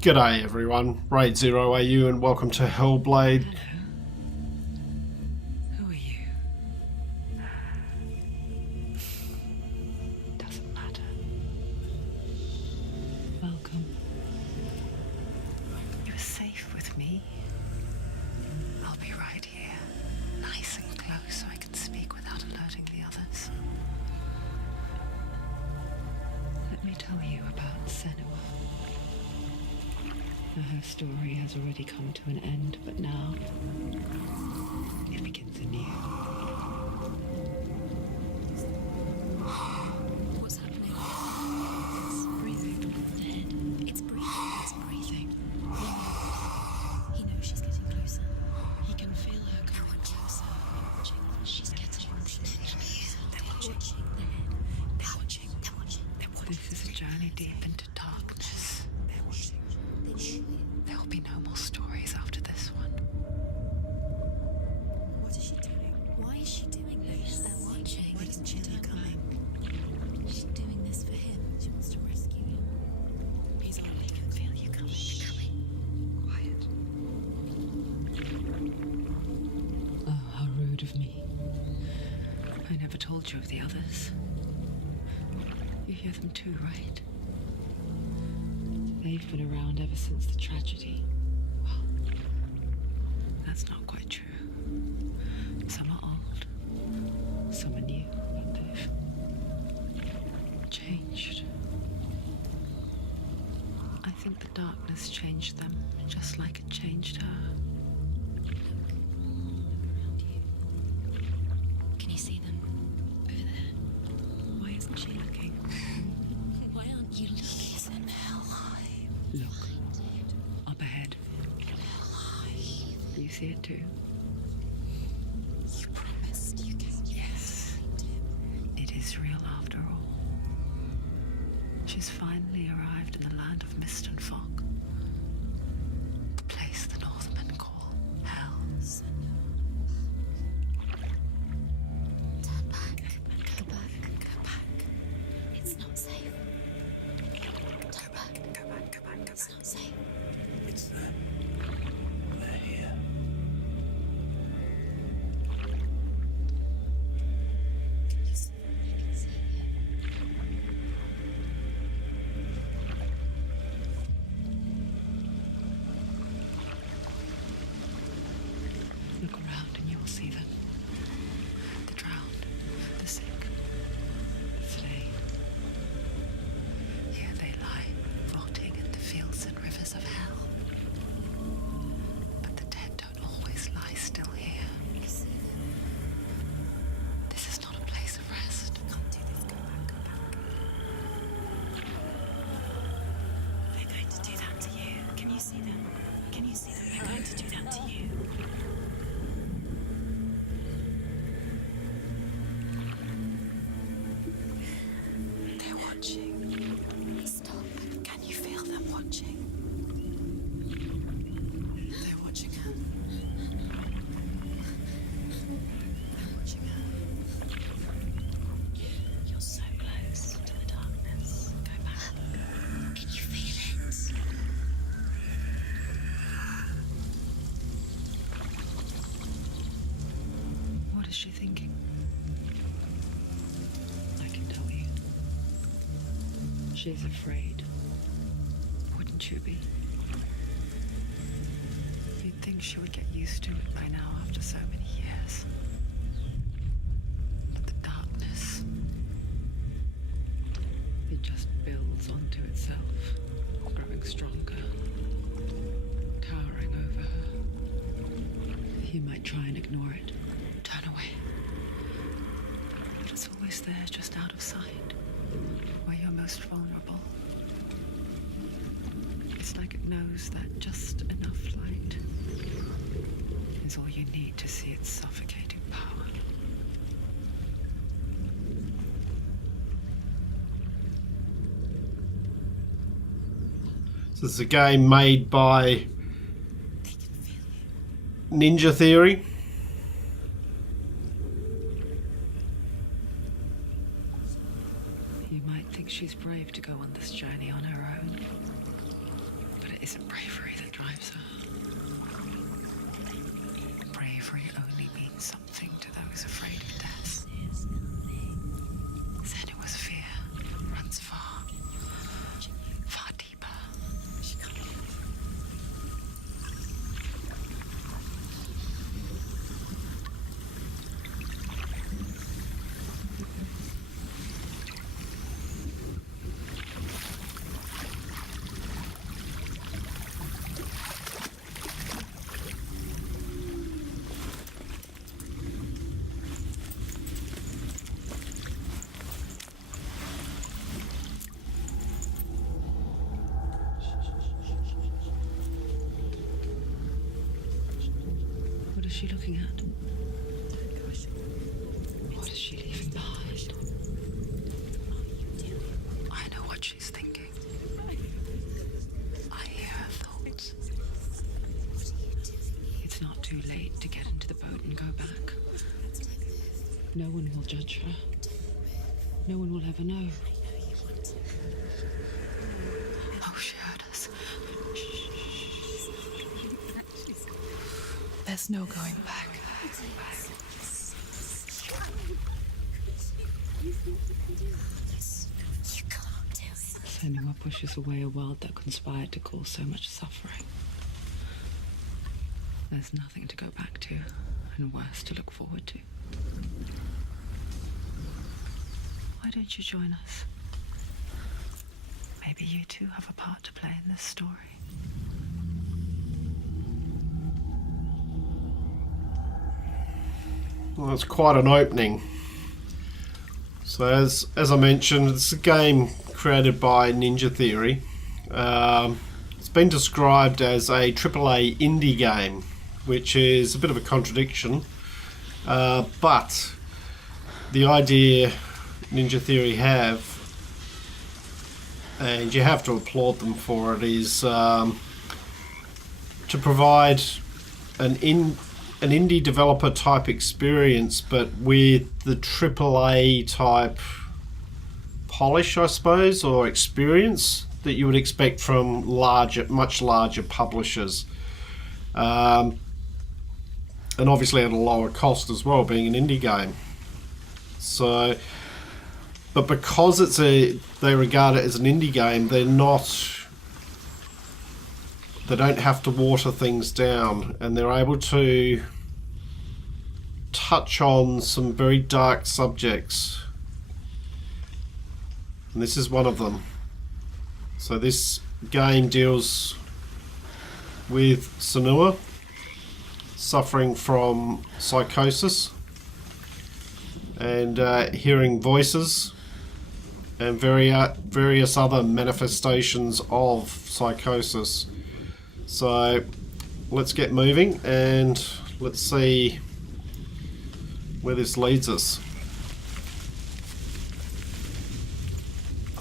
G'day everyone, Raidzero AU and welcome to Hellblade. Hello. Who are you? Doesn't matter. Welcome. You're safe with me. I'll be right here, nice and close so I can speak without alerting the others. Let me tell you about Senua. Her story has already come to an end, but now it begins anew. What's happening? It's breathing. The head. It's breathing. It's breathing. He knows she's getting closer. He can feel her coming closer. She's getting closer. They're watching. The head. They're watching. They're watching. This is a journey deep into darkness. They're watching. There'll be no more stories after this one. What is she doing? Why is she doing this? They're watching. Why doesn't she turn coming? She's doing this for him. She wants to rescue him. He's on. He can feel you coming. Quiet. Oh, how rude of me. I never told you of the others. You hear them too, right? They've been around ever since the tragedy. Well, that's not quite true. Some are old, some are new, but they've changed. I think the darkness changed them, just like it changed her. Around you. Can you see them? Over there. Why isn't she looking? Why aren't you looking? He's in hell. Look, up ahead. Do you see it too? You promised you can. Yes. It is real after all. She's finally arrived in the land of mist and fog. The place the Northmen call Hell. Turn back. Go back. Go back. It's not safe. Turn back. Go back. Go back. It's not safe. It's them. They're here. You can see it. Look around and you will see them. The drowned, the sick, the slain. Here they lie, rotting in the fields and rivers of hell. But the dead don't always lie still here. You see them. This is not a place of rest. You can't do this. Go back. Go back. They're going to do that to you. Can you see them? Can you see them? They're going to do that to you. They're watching. Stop. Can you feel them watching? They're watching her. They're watching her. You're so close to the darkness. Go back. Can you feel it? What is she thinking? I can tell you. She's afraid. Wouldn't you be? You'd think she would get used to it by now after so many years. But the darkness, it just builds onto itself, growing stronger, towering over her. You might try and ignore it, turn away. But it's always there, just out of sight, where you're most vulnerable. It's like it knows that just enough light is all you need to see its suffocating power. This is a game made by They can feel you. Ninja Theory. You might think she's brave to go on this journey on her own, but It isn't bravery that drives her. Bravery only means something to those afraid of death. Senua's fear runs far, far deeper. What is she looking at? What is she leaving behind? I know what she's thinking. I hear her thoughts. It's not too late to get into the boat and go back. No one will judge her. No one will ever know. Oh, she heard us. There's no going back. Senua pushes away a world that conspired to cause so much suffering. There's nothing to go back to, and worse to look forward to. Why don't you join us? Maybe you too have a part to play in this story. Well, that's quite an opening. So as I mentioned, it's a game created by Ninja Theory. It's been described as a AAA indie game, which is a bit of a contradiction. But the idea Ninja Theory have, and you have to applaud them for it, is to provide an indie developer type experience, but with the AAA type polish, I suppose, or experience that you would expect from much larger publishers. And obviously at a lower cost as well, being an indie game. So, but because they regard it as an indie game, they don't have to water things down, and they're able to touch on some very dark subjects. And this is one of them. So this game deals with Senua suffering from psychosis and hearing voices and various other manifestations of psychosis. So let's get moving and let's see where this leads us.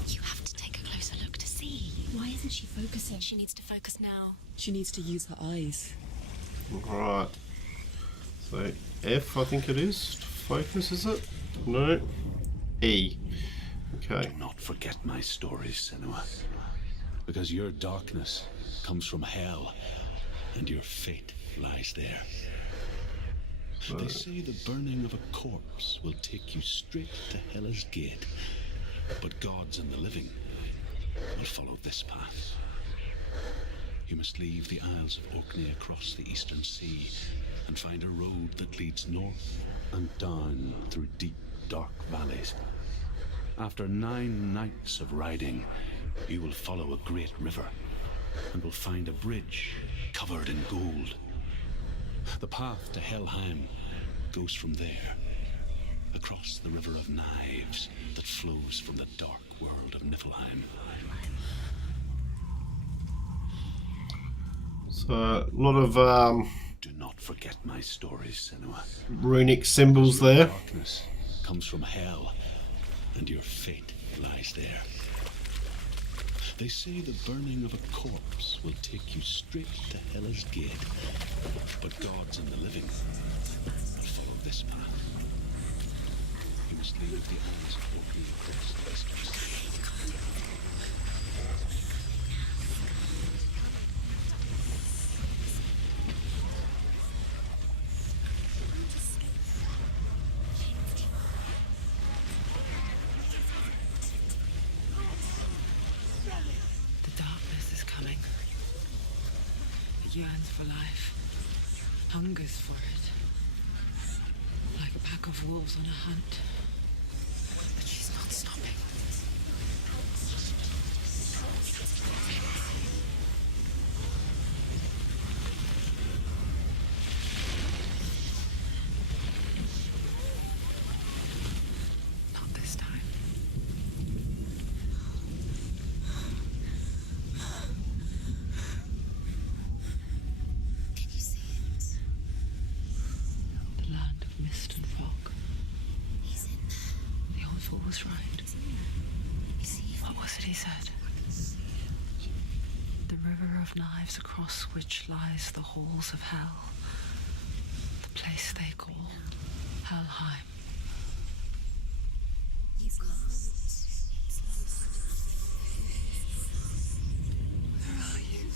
You have to take a closer look to see. Why isn't she focusing? She needs to focus now. She needs to use her eyes. Right. So F, I think it is. Focus, is it? No. E. Okay. Do not forget my stories, Senua. Because your darkness comes from hell, and your fate lies there. They say the burning of a corpse will take you straight to Hell's gate, but gods and the living will follow this path. You must leave the Isles of Orkney across the eastern sea and find a road that leads north and down through deep, dark valleys. After 9 nights of riding, you will follow a great river and will find a bridge covered in gold. The path to Helheim goes from there, across the River of Knives that flows from the dark world of Niflheim. So a lot of Do not forget my stories, Senua. runic symbols there. Darkness comes from hell, and your fate lies there. They say the burning of a corpse will take you straight to Hell's gate, but gods and the living will follow this path. You must leave the Isles of Orkney across the eastern sea. yearns for life, hungers for it, like a pack of wolves on a hunt. But she's not stopping. Not this time. Can you see it? The land of mist and fog. He's in there. The old fool was right. You see it? What was it he said? The river of knives across which lies the halls of hell. The place they called Helheim. You can't. Where are you?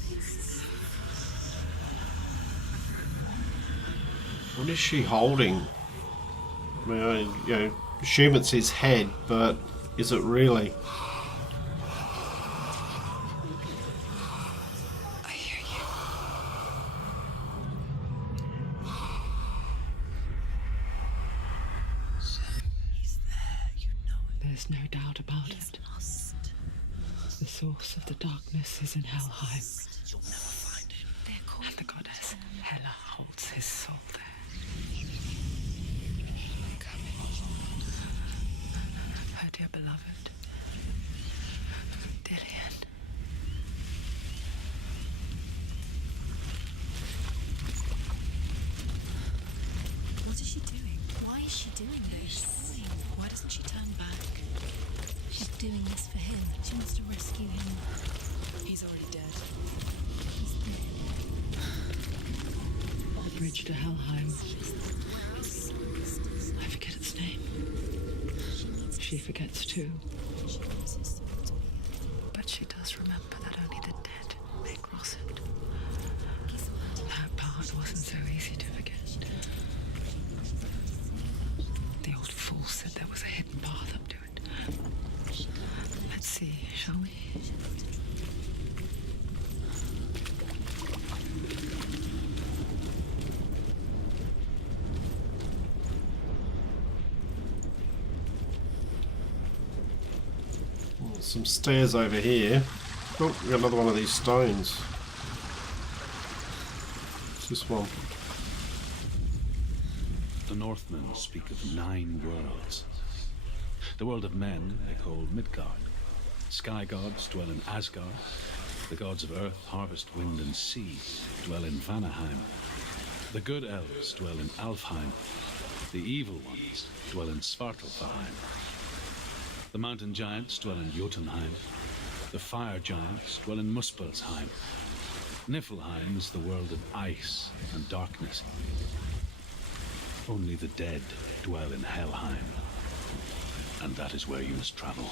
What is she holding? I mean, I assume it's his head, but is it really? I hear you. He's there, you know it. There's no doubt about He's it. lost. The source of the darkness is in Helheim, You'll never find him. They're called and the goddess Hela holds his soul there. Her dear beloved, Dillian. What is she doing? Why is she doing this? Why doesn't she turn back? She's doing this for him. She wants to rescue him. He's already dead. The bridge to Helheim. I forget its name. She forgets too. She wants his soul to be But she does remember that only the dead may cross it. Guess what? That part wasn't so easy to forget. The old fool said there was a hidden path up to it. Let's see, shall we? Some stairs over here. Oh, we got another one of these stones. What's this one? The Northmen speak of 9 worlds. The world of men they call Midgard. Sky gods dwell in Asgard. The gods of earth, harvest, wind, and sea dwell in Vanaheim. The good elves dwell in Alfheim. The evil ones dwell in Svartalfheim. The mountain giants dwell in Jotunheim. The fire giants dwell in Muspelheim. Niflheim is the world of ice and darkness. Only the dead dwell in Helheim. And that is where you must travel.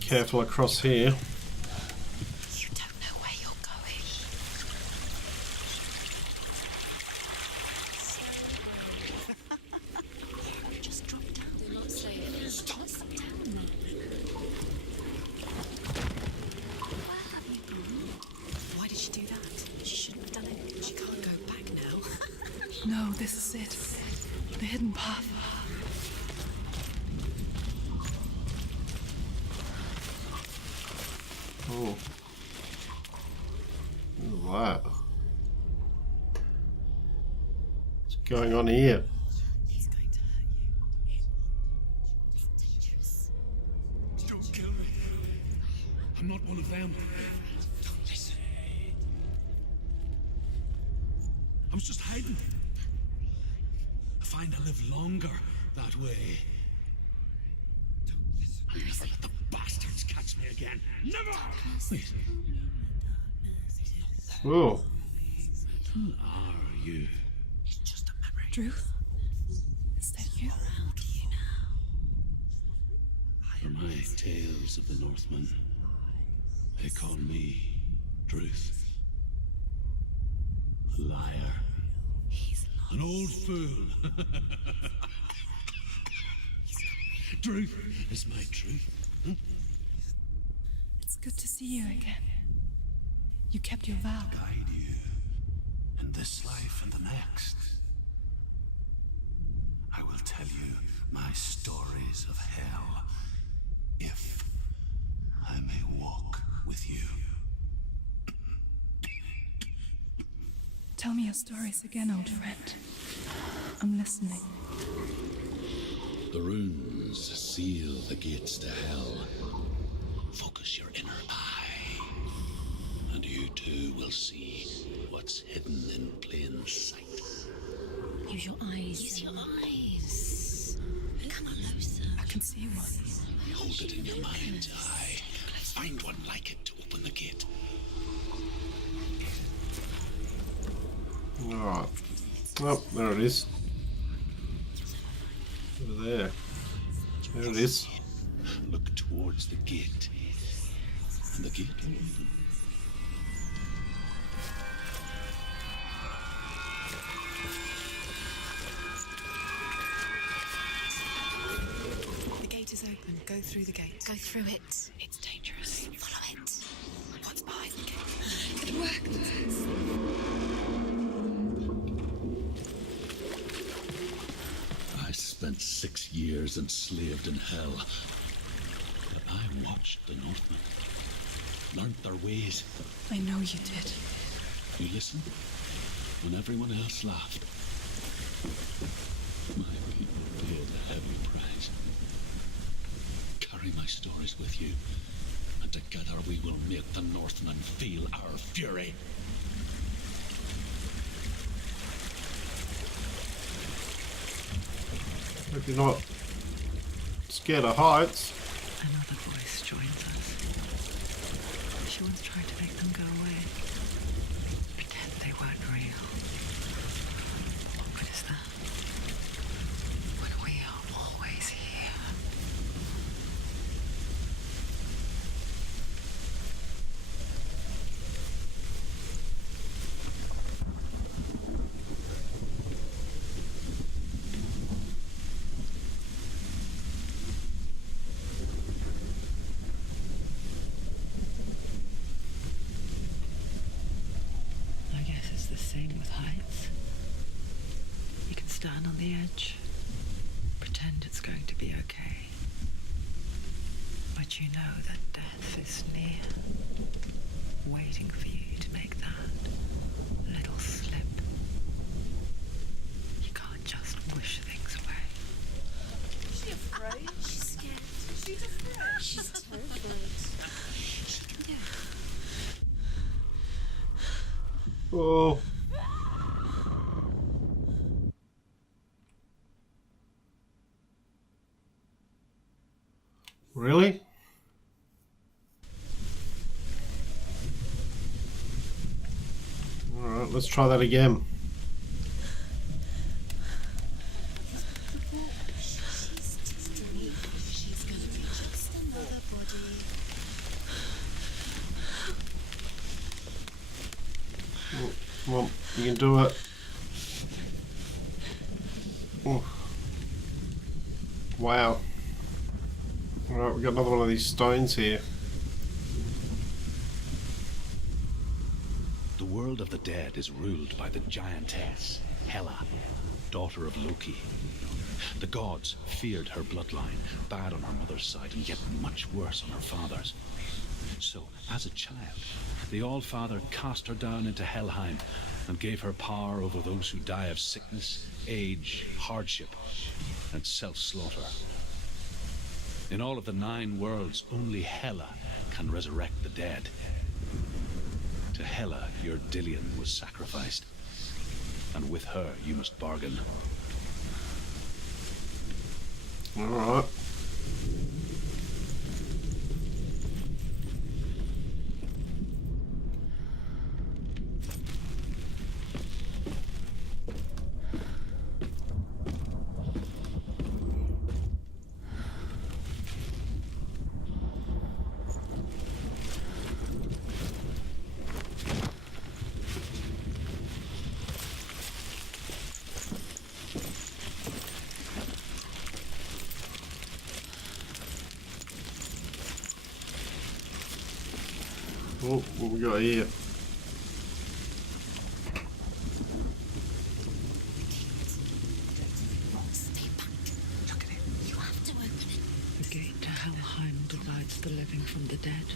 Careful across here. You don't know where you're going. Just drop down. Not safe. Stop down. Where have you gone? Why did she do that? She shouldn't have done it. She can't go back now. No, this is it. The hidden path. Oh. Look at that. What's going on here? He's going to hurt you. It's dangerous. Don't kill me. I'm not one of them. Don't listen. I was just hiding. I find I live longer that way. Don't listen. Let the bastards catch me again. Never! Wait. Oh. Who are you? It's just a memory. Truth? tales of the Northmen. They call me Truth. A liar. An old fool. Truth is my truth. It's good to see you again. You kept your vow. Guide you in this life and the next. I will tell you my stories of hell, if I may walk with you. Tell me your stories again, old friend. I'm listening. The runes seal the gates to hell. Focus your inner eye, and you too will see what's hidden in plain sight. Use your eyes. Use your eyes. Come closer. I can see one. Hold it in your mind's eye. Find one like it to open the gate. Alright. Oh, there it is. Over there. There it is. Look towards the gate, and the gate will open. The gate is open. Go through the gate. Go through it. It's dangerous. Follow it. What's behind the gate? It worked. I spent 6 years enslaved in hell. But I watched the Northmen, learned their ways. I know you did. You listened when everyone else laughed. My people paid a heavy price. Carry my stories with you, and together we will make the Northmen feel our fury. Hope you're not scared of heights. Another voice joins us. She once tried to make them go away. Pretend they weren't real. What good is that? When we are always here. I guess it's the same with heights. You can stand on the edge, pretend it's going to be okay. But you know that death is near, waiting for you to make that little slip. You can't just wish things away. Is she afraid? She's scared. She's afraid. She's terrified. She can do it. Oh. Really? Alright, let's try that again. She's gonna be just another body. Come on, you can do it. Oh. Wow. Alright, we've got another one of these stones here. The world of the dead is ruled by the giantess, Hela, daughter of Loki. The gods feared her bloodline, bad on her mother's side and yet much worse on her father's. So, as a child, the All-Father cast her down into Helheim and gave her power over those who die of sickness, age, hardship, and self-slaughter. In all of the 9 worlds, only Hela can resurrect the dead. To Hela, your Dillion was sacrificed, and with her you must bargain. Alright. Oh, what we got here? Stay back. Look at it. You have to open it. The gate to Helheim divides the living from the dead.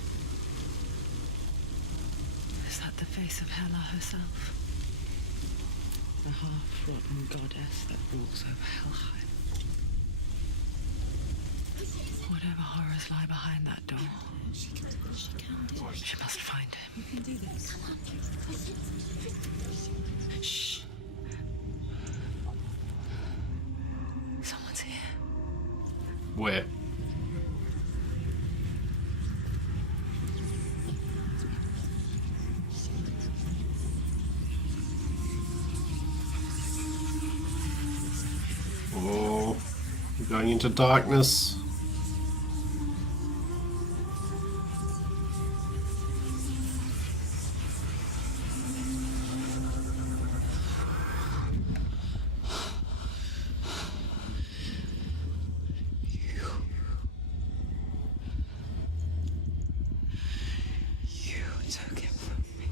Is that the face of Hela herself? The half-rotten goddess that rules over Helheim. Whatever horrors lie behind that door, She can do it. she must find him. You can do this. Come on. Shh. Someone's here. Where? Oh, we're going into darkness. You took him from me.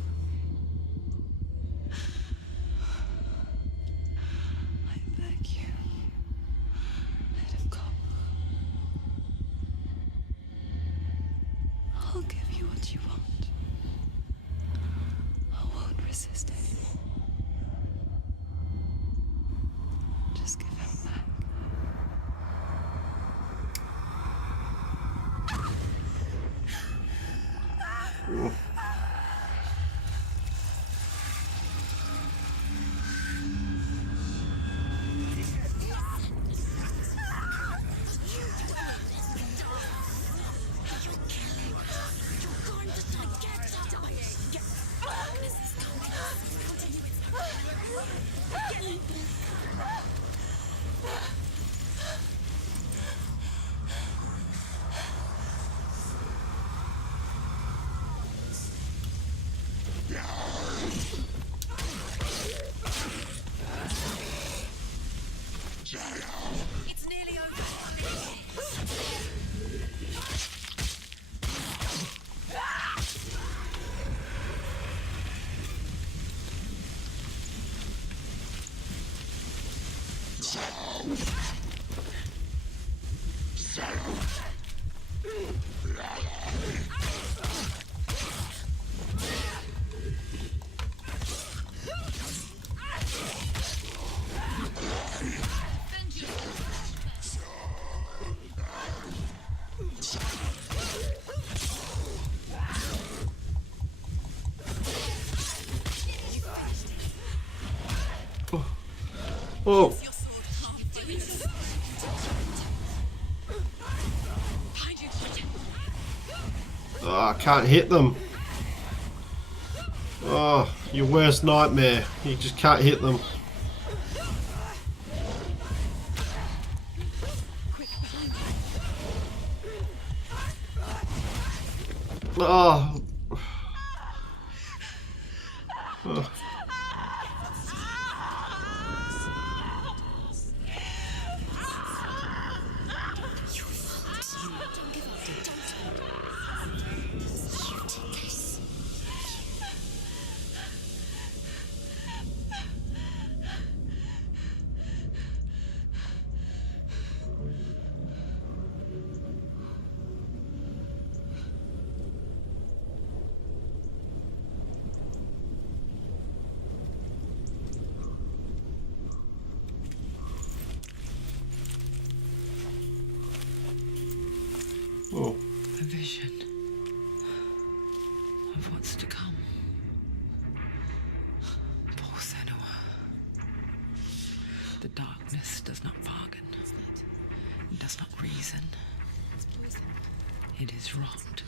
I beg you. Let him go. I'll give you what you want. I won't resist anymore. Just give him back. It's nearly over. Oh, Your sword can't do it. Behind you, oh, I can't hit them. Oh, your worst nightmare. You just can't hit them. Oh. Oh. Oh. A vision of what's to come. Poor Senua. The darkness does not bargain. It does not reason. It is rot.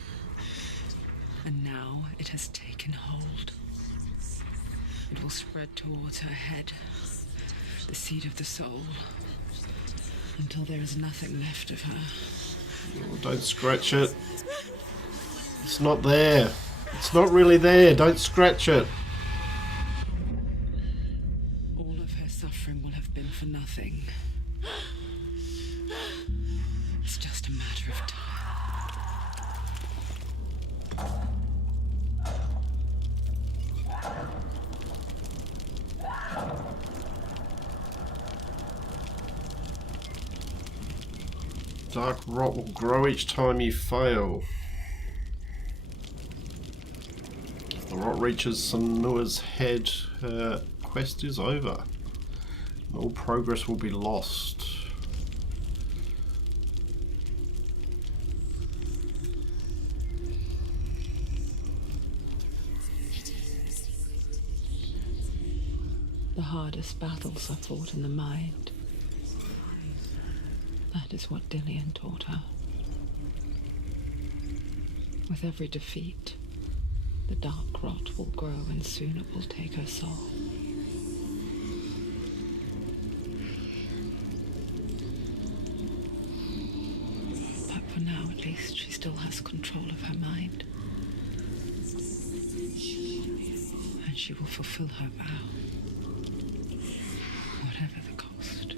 And now it has taken hold. It will spread towards her head, the seat of the soul, until there is nothing left of her. Oh, don't scratch it. It's not there. It's not really there. Don't scratch it. All of her suffering will have been for nothing. It's just a matter of time. Dark rot will grow each time you fail. If the rot reaches SENUA'S head, her quest is over. All progress will be lost. The hardest battles are fought in the mind. That is what Dillian taught her. With every defeat, the dark rot will grow and soon it will take her soul. But for now, at least, she still has control of her mind. And she will fulfill her vow. Whatever the cost.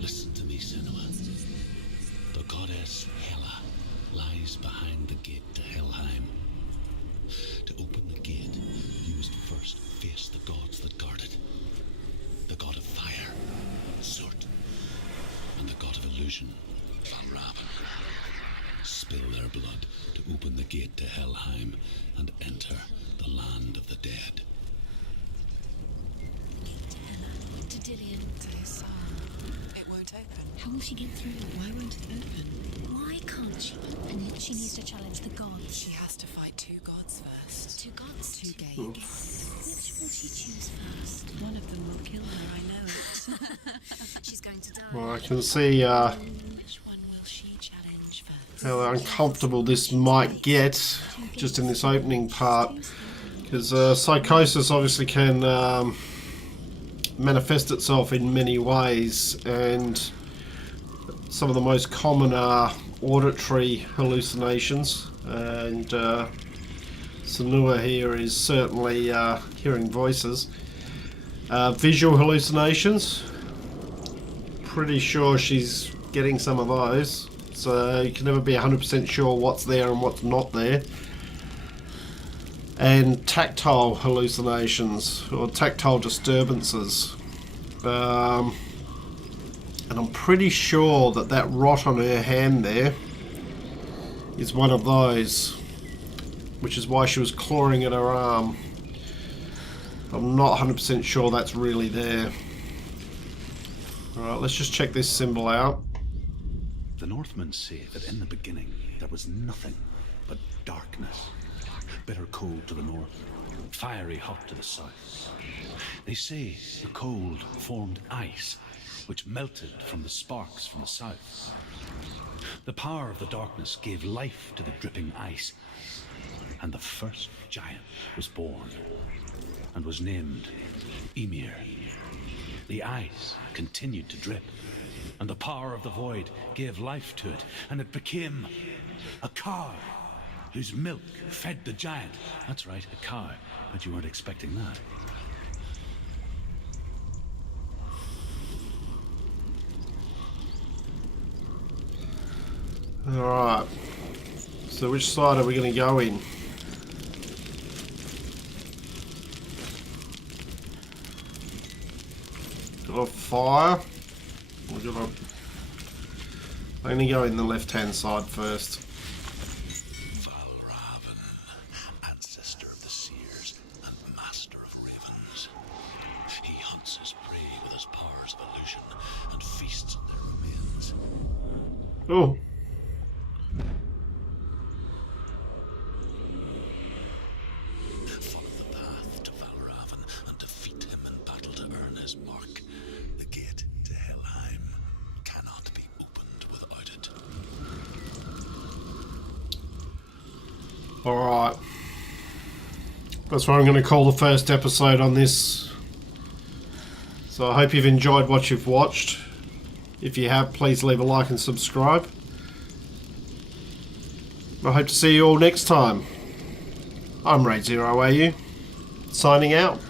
Listen to me, Senua. The goddess Hela lies behind the gate to Helheim. To open the gate, you must first face the gods that guard it. The god of fire, Surt, and the god of illusion, Valravan. Spill their blood to open the gate to Helheim and enter the land of the dead. To Dillian. To his son. It won't open. How will she get through? Why won't it open? Why can't she? And yet she needs to challenge the gods. She has to fight two gods first. Two gods? Two gates. Which will she choose first? One of them will kill her, I know it. She's going to die. Well, I can see Which one will she challenge first? how uncomfortable this might get just in this opening part. Because psychosis obviously can manifest itself in many ways, and some of the most common are auditory hallucinations, and Senua here is certainly hearing voices. Visual hallucinations, pretty sure she's getting some of those, so you can never be 100% sure what's there and what's not there. And tactile hallucinations or tactile disturbances, and I'm pretty sure that that rot on her hand there is one of those, which is why she was clawing at her arm. I'm not 100% sure that's really there. Alright, let's just check this symbol out. The Northmen say that in the beginning there was nothing but darkness. Bitter cold to the north, fiery hot to the south. They say the cold formed ice, which melted from the sparks from the south. The power of the darkness gave life to the dripping ice, and the first giant was born, and was named Ymir. The ice continued to drip, and the power of the void gave life to it, and it became a cow, whose milk fed the giant. That's right, a cow. But you weren't expecting that. Alright, so which side are we going to go in? Got a fire. I'm going to go in the left hand side first. Valravan, ancestor of the seers and master of ravens. He hunts his prey with his powers of illusion and feasts on their remains. Oh. Follow the path to Valravan and defeat him in battle to earn his mark. The gate to Helheim cannot be opened without it. Alright. That's what I'm going to call the first episode on this. So I hope you've enjoyed what you've watched. If you have, please leave a like and subscribe. I hope to see you all next time. I'm Raidzero, signing out.